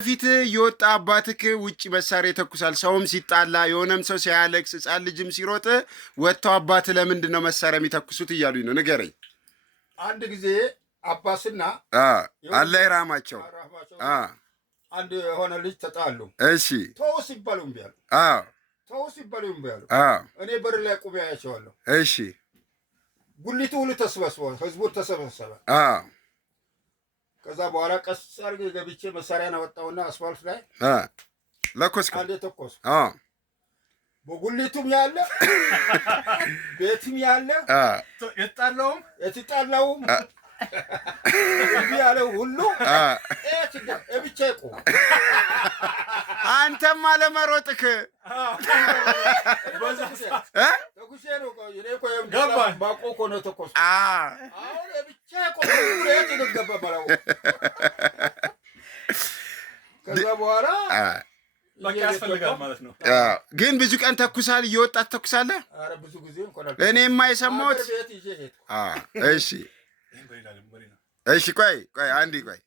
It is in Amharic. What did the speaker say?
ፊት የወጣ አባትክ ውጭ መሳሪያ ይተኩሳል። ሰውም ሲጣላ የሆነም ሰው ሲያለቅስ ሕፃን ልጅም ሲሮጥ ወጥተው አባት ለምንድን ነው መሳሪያ የሚተኩሱት እያሉኝ ነው። ንገረኝ። አንድ ጊዜ አባስና አላህ ይራማቸው አንድ የሆነ ልጅ ተጣሉ። እሺ ተው ሲባሉ እምቢ አሉ። ተው ሲባሉ እምቢ አሉ። እኔ በር ላይ ቁሜ አያቸዋለሁ። እሺ ጉሊቱ ሁሉ ተሰበሰበ፣ ህዝቡ ተሰበሰበ። ከዛ በኋላ ቀስ አድርጌ ገብቼ መሳሪያን አወጣውና አስፋልት ላይ ለኮስኩ። አንዴ ተኮስ። በጉሊቱም ያለ ቤትም ያለ የተጣላውም ያለ ሁሉ ብቻ ይቆም። አንተም አለመሮጥክ ተኩሴ ነው ባቆ እኮ ነው ተኮስ። አሁን ብቻ ይቆም። ገባ በላው። ከዛ በኋላ ያስፈልጋል ማለት ነው። ግን ብዙ ቀን ተኩሳል፣ እየወጣ ተኩሳለህ። ኧረ ብዙ ጊዜ እኔማ የሰማሁት። እሺ እሺ፣ ቆይ አንዴ ቆይ